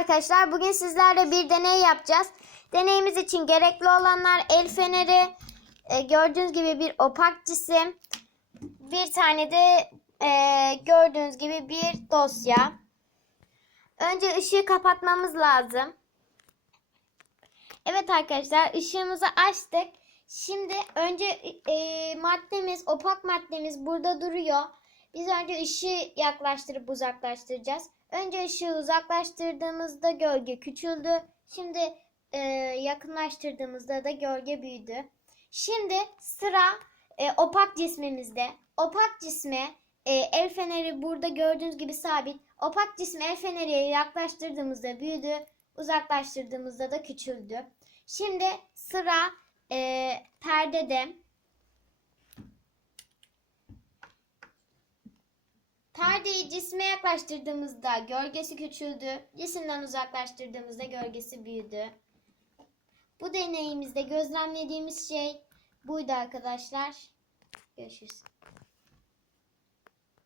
arkadaşlar. Bugün sizlerle bir deney yapacağız. Deneyimiz için gerekli olanlar el feneri, e, gördüğünüz gibi bir opak cisim, bir tane de e, gördüğünüz gibi bir dosya. Önce ışığı kapatmamız lazım. Evet arkadaşlar ışığımızı açtık. Şimdi önce e, maddemiz, opak maddemiz burada duruyor. Biz önce ışığı yaklaştırıp uzaklaştıracağız. Önce ışığı uzaklaştırdığımızda gölge küçüldü. Şimdi e, yakınlaştırdığımızda da gölge büyüdü. Şimdi sıra e, opak cismimizde. Opak cisme e, el feneri burada gördüğünüz gibi sabit. Opak cismi el feneriye yaklaştırdığımızda büyüdü. Uzaklaştırdığımızda da küçüldü. Şimdi sıra e, perdede. Perdeyi cisme yaklaştırdığımızda gölgesi küçüldü. Cisimden uzaklaştırdığımızda gölgesi büyüdü. Bu deneyimizde gözlemlediğimiz şey buydu arkadaşlar. Görüşürüz.